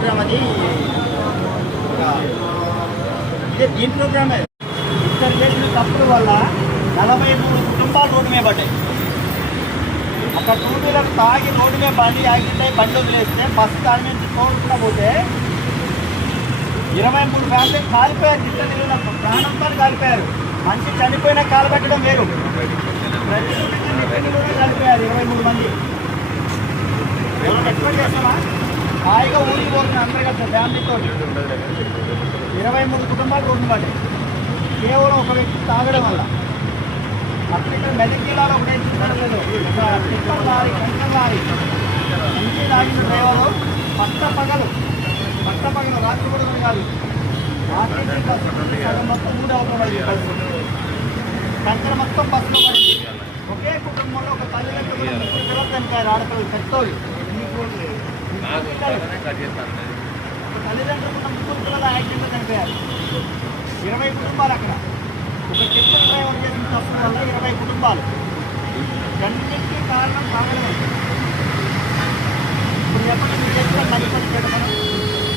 Programme అది. ఇదే దీని ప్రోగ్రామే. ఇతను చేసిన తప్పుల వల్ల 43 కుటుంబాలు రోడ్డు మీద పడ్డాయి. అక్కడ 2 వీలర్ తాగి రోడ్డు మీద బండి యాక్సిడెంట్ అయ్యి బండి వదిలేస్తే బస్సు దాని నుంచి తోడుకుండా పోతే 23 ఫ్యామిలీ కాలిపోయారు. గిట్ల తిరిగిన ప్రాణంతో కాలిపోయారు. మనిషి చనిపోయినా కాలు పెట్టడం వేరు. ప్రతి కూడా కాలిపోయారు 23 మంది. ఎవరు ఎక్స్పెక్ట్ చేస్తామా? హాయిగా ఊరికి పోతున్న అందరు కదా ఫ్యామిలీతో 23 కుటుంబాలు రోడ్డు పడ్డాయి కేవలం ఒక వ్యక్తి తాగడం వల్ల. అక్కడ ఇక్కడ మెదక్ జిల్లాలో ఒకటే చూడలేదు. ఒక టిప్పర్ లారీ, కంకర్ లారీ మంచి తాగిన డ్రైవరు పట్టపగలు రాత్రి కూడా కాదు ఆర్టీసీ బస్సు సగం మొత్తం 3 అవతల బస్సు కంకర మొత్తం బస్సులో పడింది. ఒకే కుటుంబంలో ఒక తల్లిదండ్రులు పిల్లలు చనిపోయారు. ఆడపిల్లలు పెద్దోళ్ళు ఒక తల్లిదండ్రులు ఉన్న 3 పిల్లలు యాక్సిడెంట్లో చనిపోయారు. 20 కుటుంబాలు అక్కడ. ఒక టిప్పర్ డ్రైవర్ చేసిన తప్పు వల్ల 20 కుటుంబాలు. అన్నింటికీ కారణం తాగడమే.